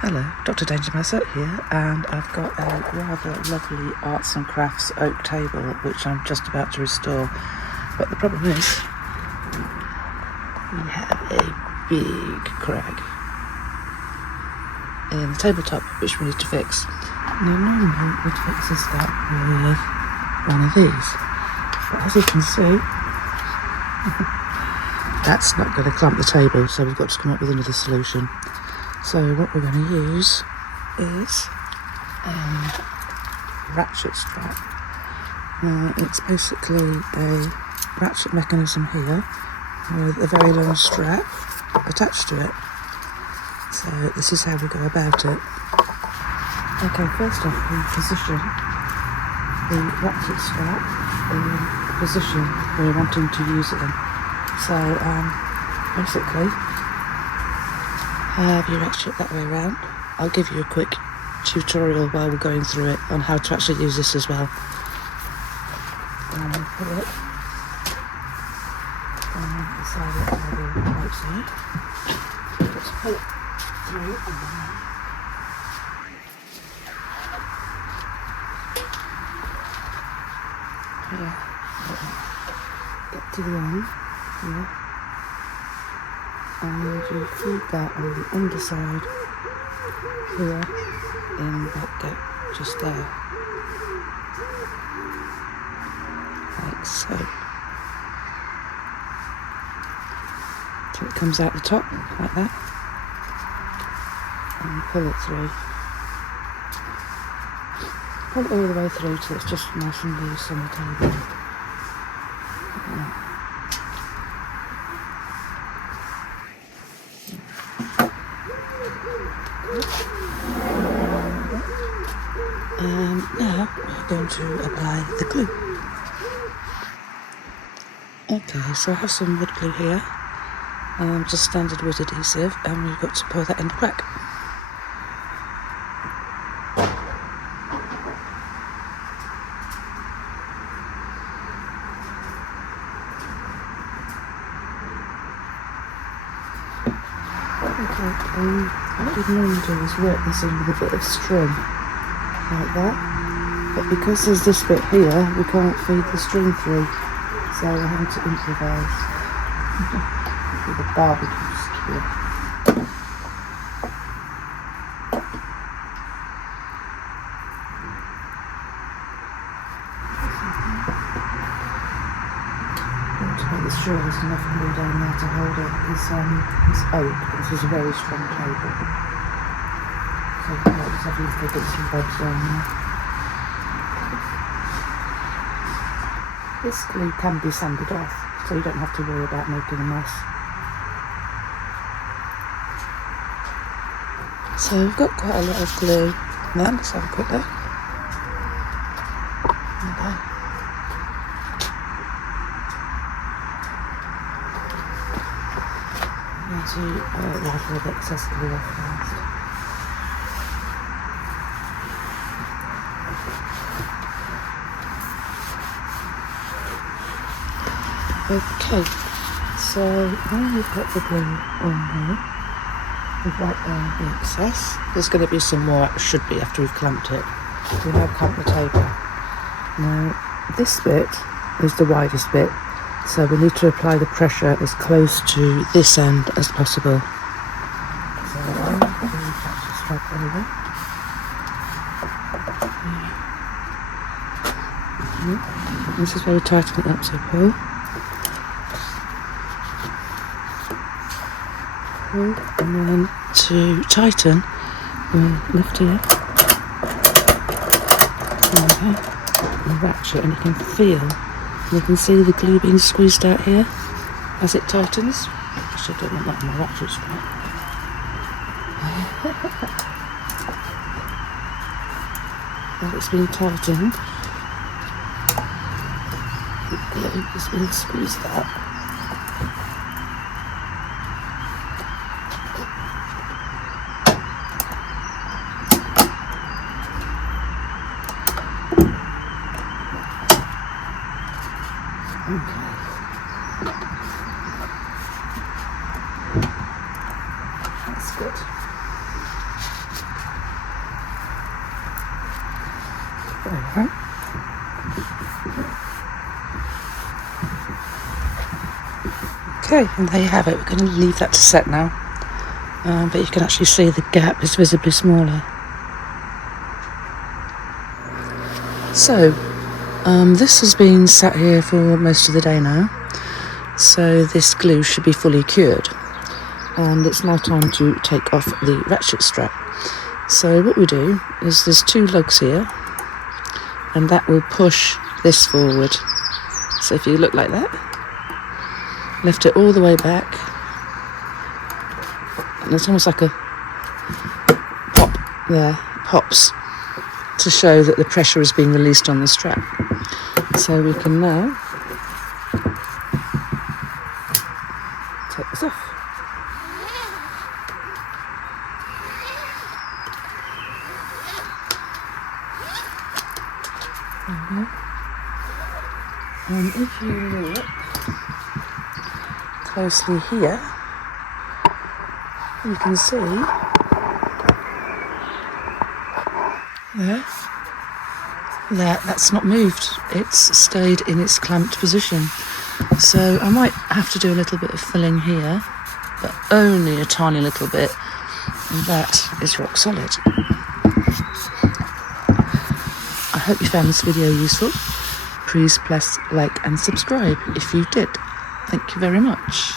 Hello, Dr. Danger Mouse here, and I've got a rather lovely arts and crafts oak table which I'm just about to restore. But the problem is, we have a big crack in the tabletop which we need to fix. Now normally we'd fix this up with one of these, but as you can see, that's not going to clamp the table, so we've got to come up with another solution. So what we're going to use is a ratchet strap. It's basically a ratchet mechanism here with a very long strap attached to it. So this is how we go about it. Okay, first off we position the ratchet strap in the position we're wanting to use it in. So basically, have your ratchet that way around. I'll give you a quick tutorial while we're going through it on how to actually use this as well. And put it on the side of the right side. Just pull it through and then get to the end here. And you feed that on the underside here in that gap just there, like so. So it comes out the top like that, and you pull it through. Pull it all the way through till it's just nice and loose on the table. Now we're going to apply the glue. Okay, so I have some wood glue here, just standard wood adhesive, and we've got to pour that in the crack. Okay, what we'd normally do is work this in with a bit of string, like that. But because there's this bit here, we can't feed the string through, so we're having to improvise with a barbecue skewer. To make sure there's enough glue down there to hold it, because it's oak, this is a very strong table. So I'll just have a little bits and bobs down there. This glue can be sanded off, so you don't have to worry about making a mess. So we've got quite a lot of glue now, let's have a quick look. Okay. I'm going to rifle the excess glue off first. Okay, so when we've got the glue on here, we've wiped down the excess. There's going to be some more, should be, after we've clamped it. We now clamp the table. Now, this bit is the widest bit, so we need to apply the pressure as close to this end as possible. So I'm going to strap over. This is where we tighten it up, so pull. And then to tighten, we'll lift here, and ratchet, and you can feel, you can see the glue being squeezed out here as it tightens. Actually, I don't want that on my ratchet strap. While it's being tightened, the glue is being squeezed out. Okay. That's good. There. Okay, and there you have it. We're going to leave that to set now. But you can actually see the gap is visibly smaller. So, this has been sat here for most of the day now. So this glue should be fully cured. And it's now time to take off the ratchet strap. So what we do is there's 2 lugs here, and that will push this forward. So if you look like that, lift it all the way back, and it's almost like a pop there, pops, to show that the pressure is being released on the strap. So we can now take this off. And if you look closely here, you can see there that that's not moved. It's stayed in its clamped position. So I might have to do a little bit of filling here, but only a tiny little bit, and that is rock solid. I hope you found this video useful. Please press like and subscribe if you did. Thank you very much.